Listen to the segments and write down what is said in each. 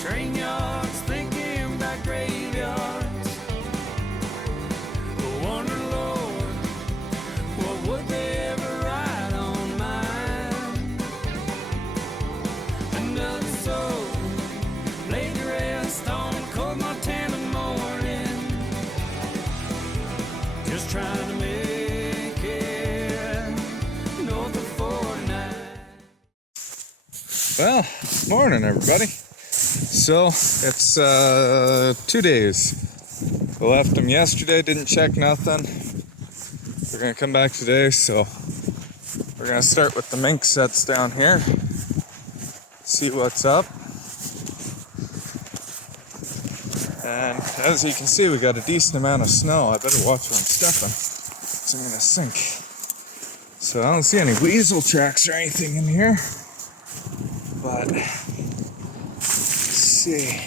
train yards, thinking about graveyards. I wonder, Lord, what would they ever write on mine? Another soul laid to rest on cold Montana morning, just trying to make it north of 49. Well, morning everybody. So it's 2 days. I left them yesterday, didn't check nothing. We're gonna come back today, so we're gonna start with the mink sets down here. See what's up. And as you can see, we got a decent amount of snow. I better watch where I'm stepping, so I'm gonna sink. So I don't see any weasel tracks or anything in here. But let's see,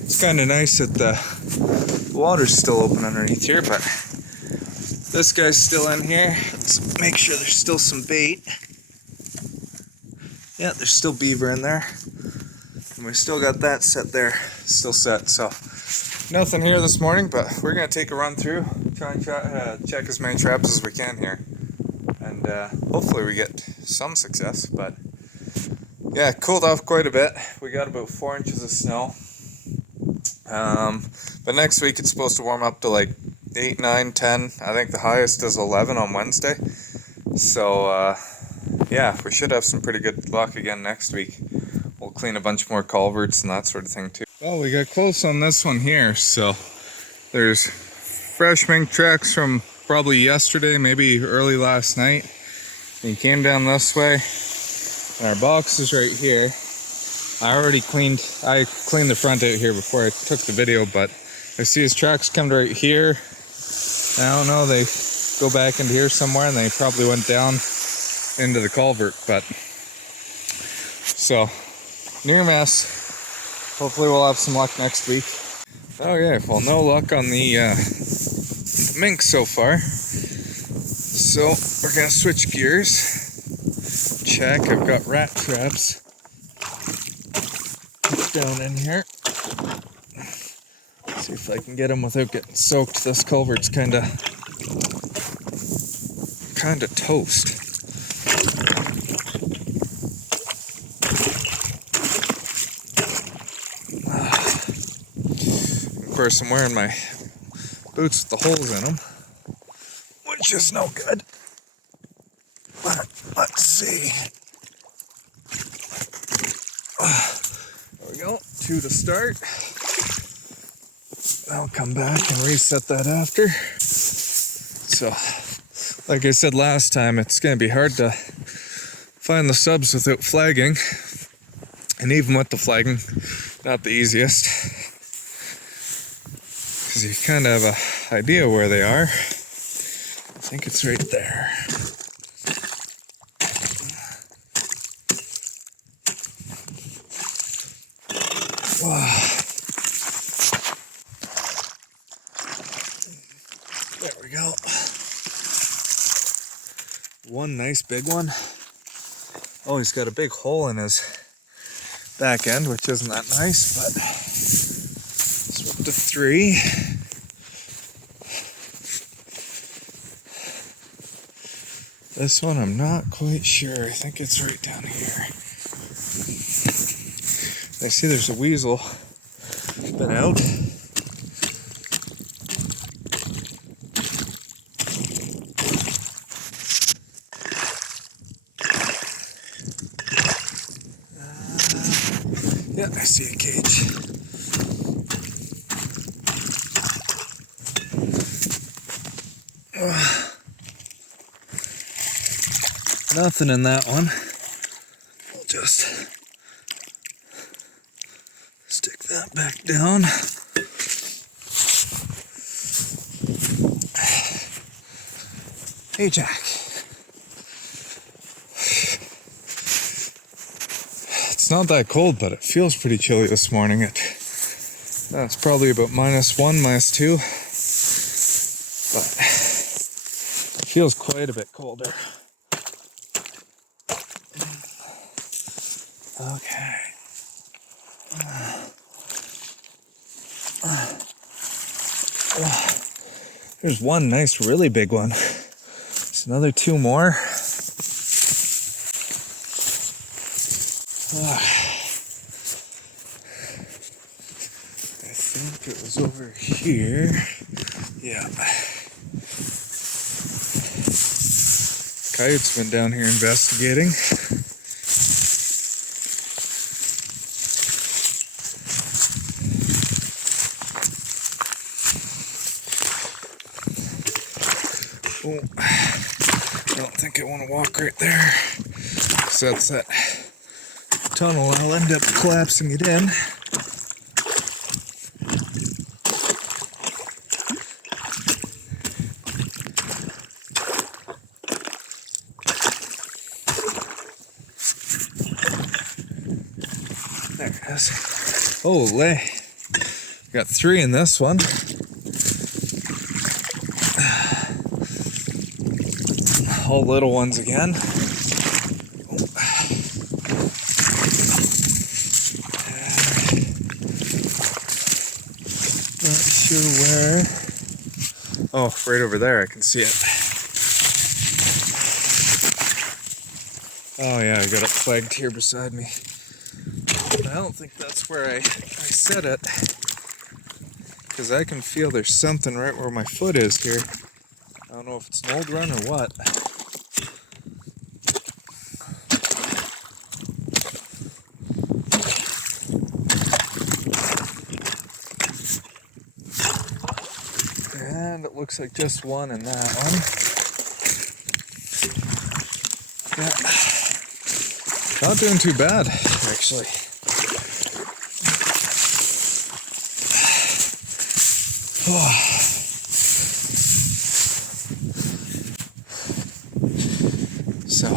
it's kind of nice that the water's still open underneath here, but this guy's still in here. Let's make sure there's still some bait. Yeah, there's still beaver in there, and we still got that set there, still set. So nothing here this morning, but we're gonna take a run through, try and check as many traps as we can here, and hopefully we get some success. But yeah, it cooled off quite a bit. We got about 4 inches of snow. But next week it's supposed to warm up to like 8, 9, 10. I think the highest is 11 on Wednesday. So yeah, we should have some pretty good luck again next week. We'll clean a bunch more culverts and that sort of thing too. Well, we got close on this one here. So there's fresh mink tracks from probably yesterday, maybe early last night. And you came down this way. And our box is right here. I cleaned the front out here before I took the video, but I see his tracks come to right here. I don't know, they go back into here somewhere, and they probably went down into the culvert. But so near mess. Hopefully we'll have some luck next week. Okay, well, no luck on the mink so far. So we're gonna switch gears. Check, I've got rat traps down in here. See if I can get them without getting soaked. This culvert's kind of toast. Of course, I'm wearing my boots with the holes in them, which is no good. But let's see. There we go. 2 to start. I'll come back and reset that after. So, like I said last time, it's going to be hard to find the subs without flagging. And even with the flagging, not the easiest. Because you kind of have an idea where they are. I think it's right there. Wow. There we go. One nice big one. Oh, he's got a big hole in his back end, which isn't that nice, but it's up to 3. This one I'm not quite sure. I think it's right down here. I see there's a weasel been out. Yeah, I see a cage. Nothing in that one. We'll just stick that back down. Hey, Jack. It's not that cold, but it feels pretty chilly this morning. It's probably about -1, -2, but it feels quite a bit colder. Okay. There's one nice, really big one. There's another two more. I think it was over here. Yeah. Coyote's been down here investigating. Oh, I don't think I want to walk right there. So that's that tunnel. I'll end up collapsing it in. There it is. Holy. Got three in this one. All little ones again. Not sure where. Oh, right over there, I can see it. Oh yeah, I got it flagged here beside me. I don't think that's where I set it. Because I can feel there's something right where my foot is here. I don't know if it's an old run or what. And it looks like just one in that one. Yeah. Not doing too bad, actually. Oh. So,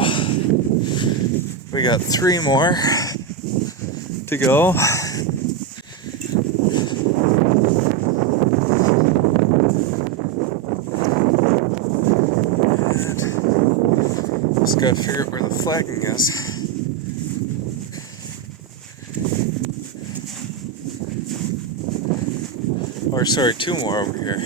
we got three more to go. Just gotta figure out where the flagging is. Or sorry, two more over here.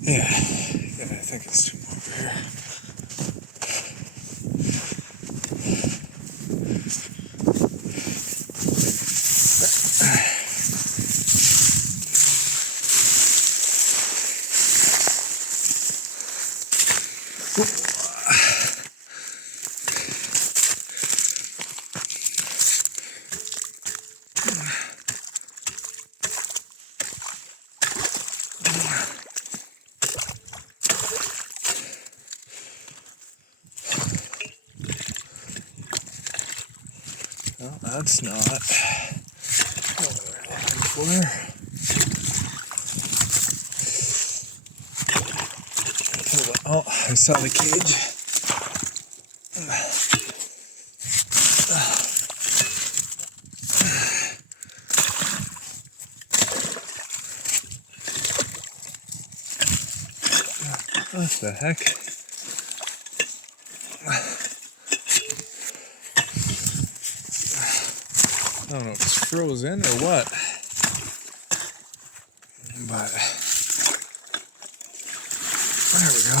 Yeah, I think it's two more over here. Well, that's not what we're looking for. Oh, I saw the cage. What the heck? I don't know if it's frozen or what, but there we go.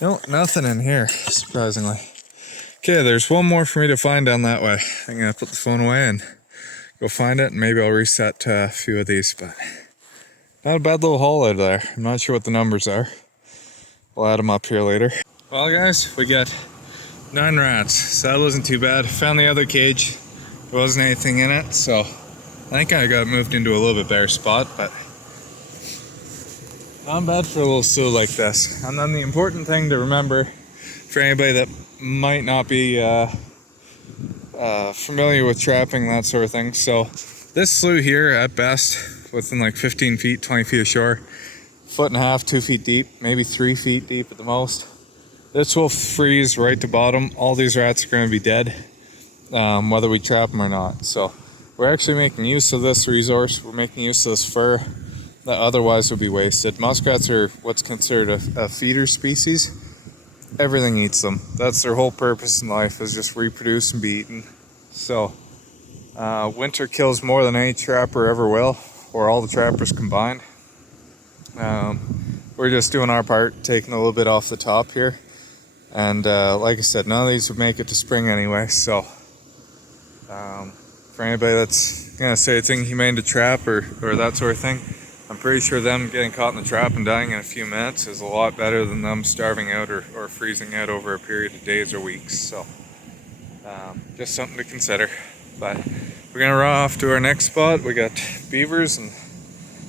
Nope, nothing in here, surprisingly. Okay, there's one more for me to find down that way. I'm gonna put the phone away and go find it, and maybe I'll reset a few of these, but not a bad little haul out of there. I'm not sure what the numbers are. We'll add them up here later. Well guys, we got 9 rats, so that wasn't too bad. Found the other cage. There wasn't anything in it, so I think I got moved into a little bit better spot, but not bad for a little slough like this. And then the important thing to remember for anybody that might not be familiar with trapping, that sort of thing. So this slough here, at best, within like 15 feet, 20 feet of shore, 1.5 feet, 2 feet deep, maybe 3 feet deep at the most. this will freeze right to bottom. All these rats are going to be dead, whether we trap them or not. So we're actually making use of this resource. We're making use of this fur that otherwise would be wasted. Muskrats are what's considered a feeder species. Everything eats them. That's their whole purpose in life, is just reproduce and be eaten. So winter kills more than any trapper ever will, or all the trappers combined. We're just doing our part, taking a little bit off the top here. And like I said, none of these would make it to spring anyway. So for anybody that's gonna say it's inhumane to trap or that sort of thing, I'm pretty sure them getting caught in the trap and dying in a few minutes is a lot better than them starving out or freezing out over a period of days or weeks. So just something to consider. But we're gonna run off to our next spot. We got beavers and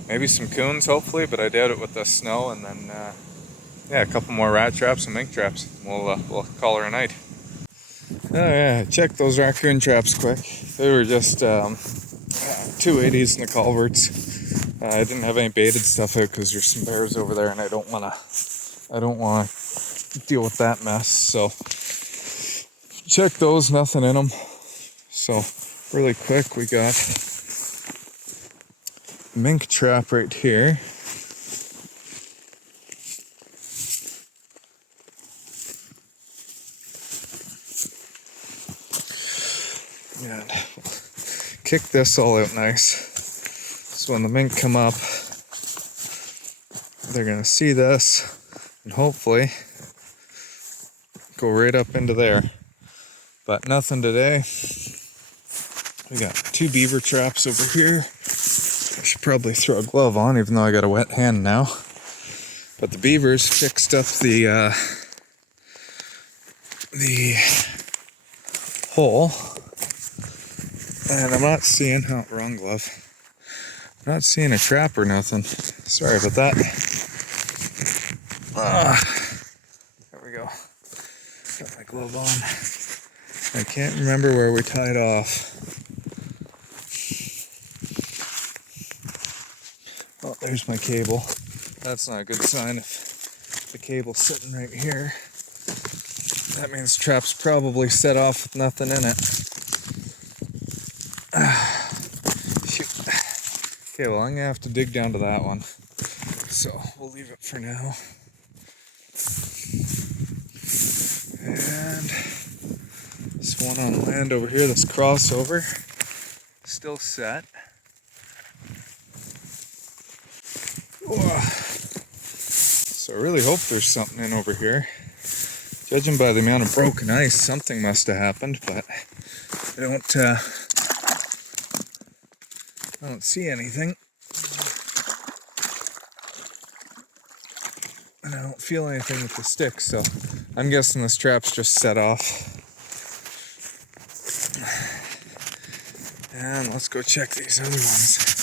maybe some coons, hopefully, but I doubt it with the snow. And then yeah, a couple more rat traps and mink traps. We'll call her a night. Oh yeah, check those raccoon traps quick. They were just 280s in the culverts. I didn't have any baited stuff out because there's some bears over there, and I don't wanna deal with that mess. So check those, nothing in them. So really quick, we got mink trap right here. And kick this all out nice. So when the mink come up, they're gonna see this and hopefully go right up into there. But nothing today. We got 2 beaver traps over here. I should probably throw a glove on, even though I got a wet hand now. But the beavers fixed up the hole. And I'm not seeing, oh, wrong glove. I'm not seeing a trap or nothing. Sorry about that. There we go. Got my glove on. I can't remember where we tied off. Oh, there's my cable. That's not a good sign if the cable's sitting right here. That means the trap's probably set off with nothing in it. Shoot. Okay, well, I'm gonna have to dig down to that one. So we'll leave it for now. And this one on land over here, this crossover, still set. Whoa. So I really hope there's something in over here. Judging by the amount of broken ice, something must have happened, but I don't see anything. And I don't feel anything with the stick, so I'm guessing this trap's just set off. And let's go check these other ones.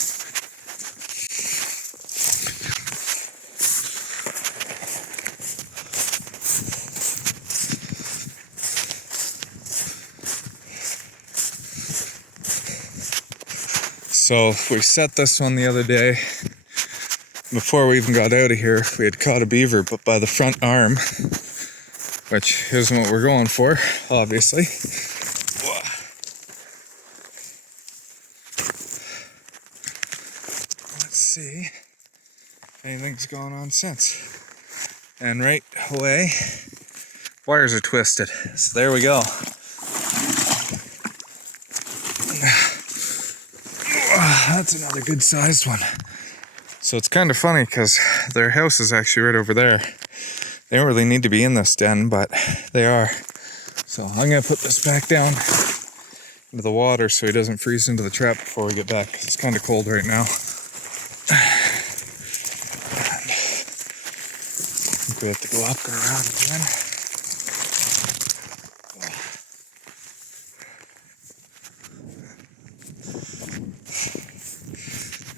So we set this one the other day. Before we even got out of here, we had caught a beaver, but by the front arm, which isn't what we're going for, obviously. Let's see if anything's gone on since. And right away, wires are twisted. So there we go. That's another good sized one. So it's kind of funny because their house is actually right over there. They don't really need to be in this den, but they are. So I'm going to put this back down into the water so he doesn't freeze into the trap before we get back, because it's kind of cold right now. And I think we have to go up and around again.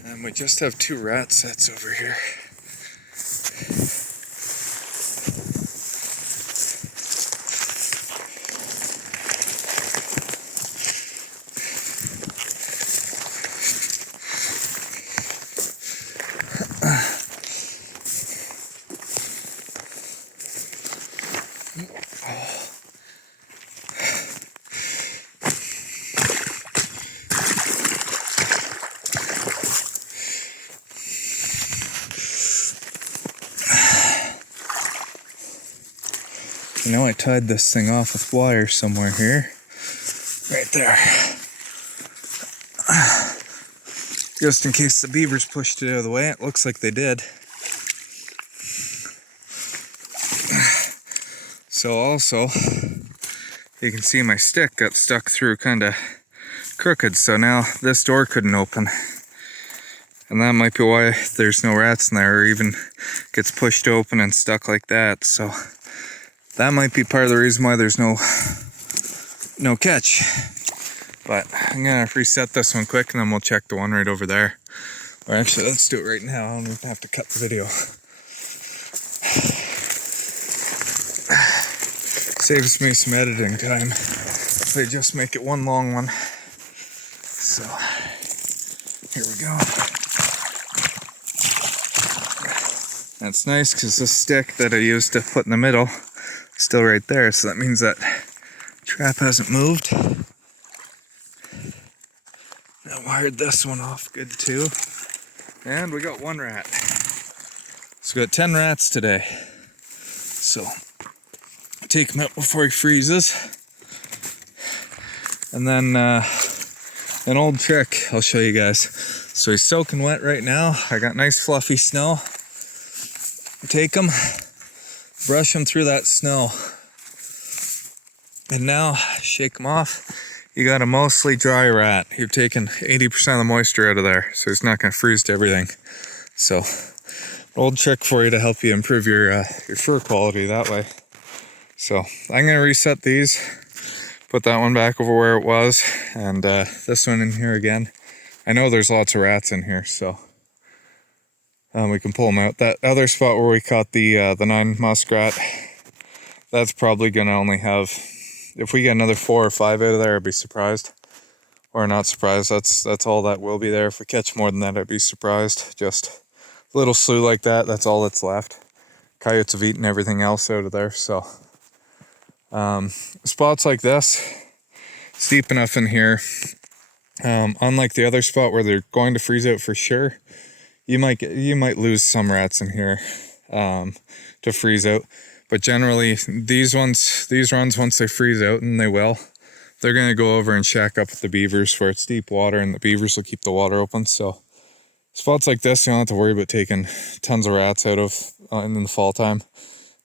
And we just have 2 rat sets over here. You know, I tied this thing off with wire somewhere here. Right there. Just in case the beavers pushed it out of the way. It looks like they did. So also, you can see my stick got stuck through kind of crooked, so now this door couldn't open. And that might be why there's no rats in there, or even gets pushed open and stuck like that. So that might be part of the reason why there's no catch. But I'm gonna reset this one quick and then we'll check the one right over there. Or actually, let's do it right now. I don't even have to cut the video. Saves me some editing time if I just make it one long one. So, here we go. That's nice because the stick that I used to put in the middle is still right there. So that means that trap hasn't moved. I wired this one off good too. And we got one rat. So we got 10 rats today. So take him out before he freezes. And then an old trick I'll show you guys. So he's soaking wet right now. I got nice fluffy snow. Take him, brush him through that snow. And now shake him off. You got a mostly dry rat. You've taken 80% of the moisture out of there, so he's not going to freeze to everything. So, old trick for you to help you improve your fur quality that way. So, I'm going to reset these, put that one back over where it was, and this one in here again. I know there's lots of rats in here, so we can pull them out. That other spot where we caught the 9 muskrat, that's probably going to only have, if we get another 4 or 5 out of there, I'd be surprised. Or not surprised, that's all that will be there. If we catch more than that, I'd be surprised. Just a little slough like that, that's all that's left. Coyotes have eaten everything else out of there, so. Spots like this, it's deep enough in here. Unlike the other spot where they're going to freeze out for sure, you might lose some rats in here to freeze out. But generally, these runs, once they freeze out, and they will, they're going to go over and shack up with the beavers where it's deep water, and the beavers will keep the water open. So spots like this, you don't have to worry about taking tons of rats out of in the fall time.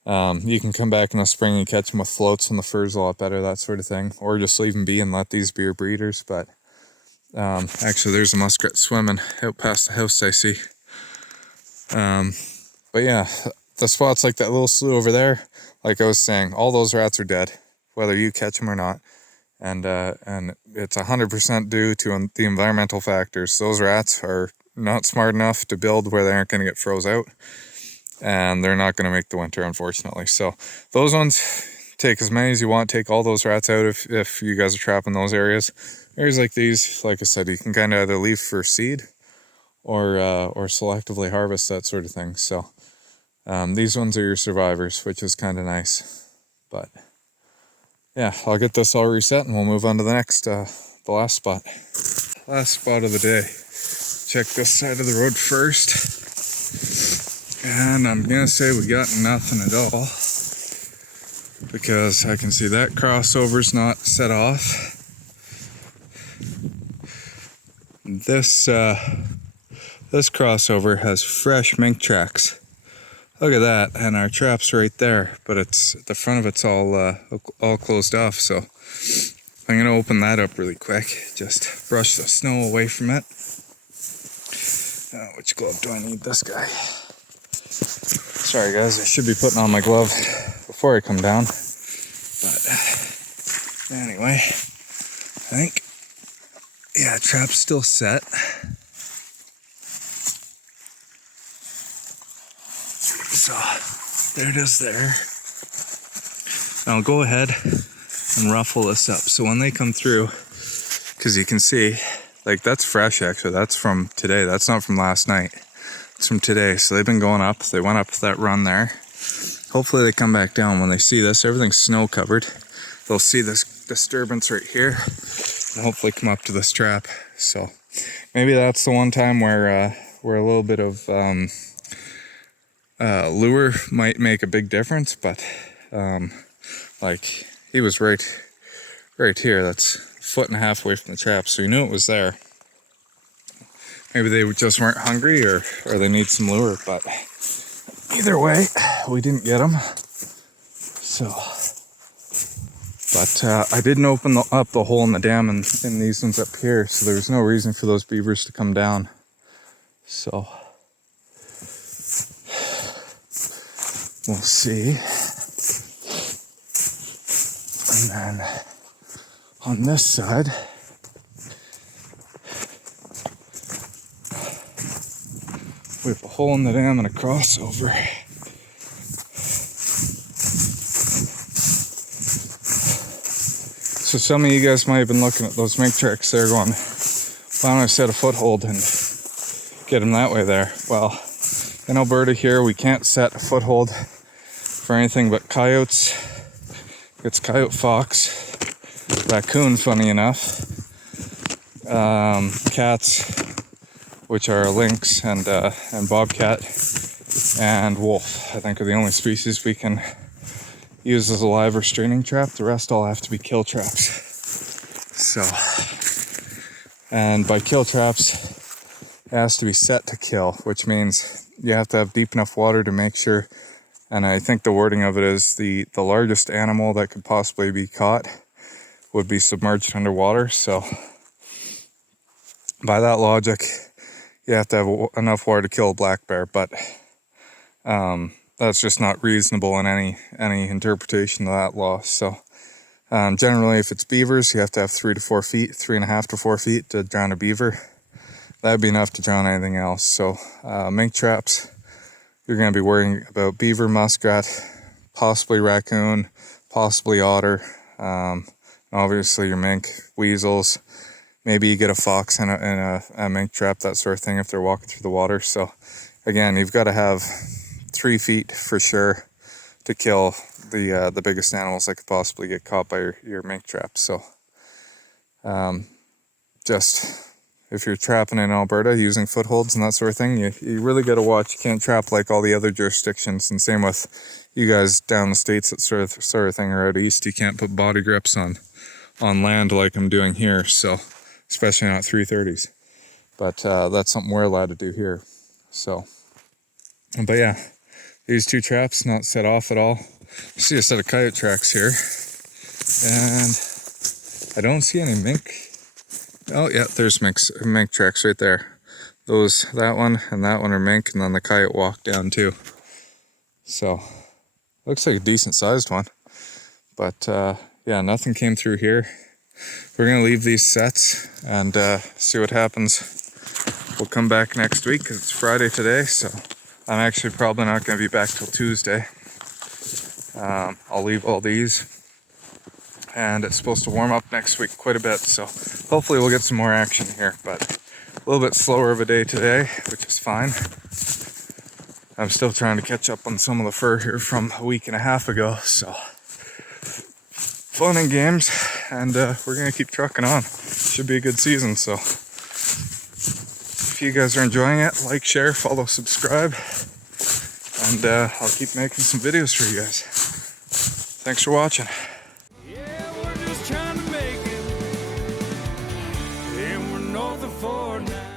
You can come back in the spring and catch them with floats, and the fur's a lot better, that sort of thing. Or just leave them be and let these be your breeders. But actually, there's a muskrat swimming out past the house, I see. But yeah, the spots like that little slough over there, like I was saying, all those rats are dead, whether you catch them or not. And it's 100% due to the environmental factors. Those rats are not smart enough to build where they aren't going to get froze out. And they're not going to make the winter, unfortunately. So those ones, take as many as you want. Take all those rats out if you guys are trapping those areas. Areas like these, like I said, you can kind of either leave for seed or selectively harvest, that sort of thing. So these ones are your survivors, which is kind of nice. But yeah, I'll get this all reset and we'll move on to the next, the last spot. Last spot of the day. Check this side of the road first. And I'm gonna say we got nothing at all, because I can see that crossover's not set off. This crossover has fresh mink tracks. Look at that, and our trap's right there, but it's the front of it's all closed off. So I'm gonna open that up really quick. Just brush the snow away from it. Which glove do I need? This guy. Sorry guys, I should be putting on my glove before I come down. But anyway, I think, yeah, trap's still set. So there it is there. And I'll go ahead and ruffle this up. So when they come through, because you can see, like, that's fresh actually. That's from today. That's not from last night. It's from today. So they've been going up. They went up that run there. hopefully they come back down when they see this. Everything's snow covered. They'll see this disturbance right here and hopefully come up to this trap. So maybe that's the one time where a little bit of lure might make a big difference. But like he was right here. That's a foot and a half away from the trap, so you knew it was there. Maybe they just weren't hungry, or they need some lure. But either way, we didn't get them. So, but I didn't open up the hole in the dam in these ones up here, so there's no reason for those beavers to come down. So we'll see. And then on this side, we have a hole in the dam and a crossover. So some of you guys might have been looking at those mink tracks there going, why don't I set a foothold and get them that way there? Well, in Alberta here, we can't set a foothold for anything but coyotes. It's coyote, fox, raccoon, funny enough, cats, which are lynx and bobcat, and wolf, I think, are the only species we can use as a live restraining trap. The rest all have to be kill traps. So, and by kill traps, it has to be set to kill, which means you have to have deep enough water to make sure, and I think the wording of it is the largest animal that could possibly be caught would be submerged underwater. So by that logic, you have to have enough water to kill a black bear, but that's just not reasonable in any interpretation of that law. So generally, if it's beavers, you have to have 3 to 4 feet, 3.5 to 4 feet to drown a beaver. That'd be enough to drown anything else. So mink traps, you're going to be worrying about beaver, muskrat, possibly raccoon, possibly otter, obviously your mink, weasels. Maybe you get a fox in a mink trap, that sort of thing, if they're walking through the water. So again, you've got to have 3 feet for sure to kill the biggest animals that could possibly get caught by your mink trap. So just if you're trapping in Alberta using footholds and that sort of thing, you really got to watch. You can't trap like all the other jurisdictions, and same with you guys down the States, that sort of thing, or out east. You can't put body grips on land like I'm doing here, so especially not 330s. But that's something we're allowed to do here. So, but yeah, these 2 traps not set off at all. You see a set of coyote tracks here, and I don't see any mink. Oh yeah, there's mink tracks right there. That one and that one are mink, and then the coyote walk down too. So looks like a decent sized one, but yeah, nothing came through here. We're gonna leave these sets and see what happens. We'll come back next week because it's Friday today, so I'm actually probably not gonna be back till Tuesday. I'll leave all these, and it's supposed to warm up next week quite a bit, so hopefully we'll get some more action here. But a little bit slower of a day today, which is fine. I'm still trying to catch up on some of the fur here from a week and a half ago, so fun and games, and we're gonna keep trucking on. Should be a good season. So if you guys are enjoying it, like, share, follow, subscribe, and I'll keep making some videos for you guys. Thanks for watching. Yeah, we're just trying to make it, and we're north of 4 now.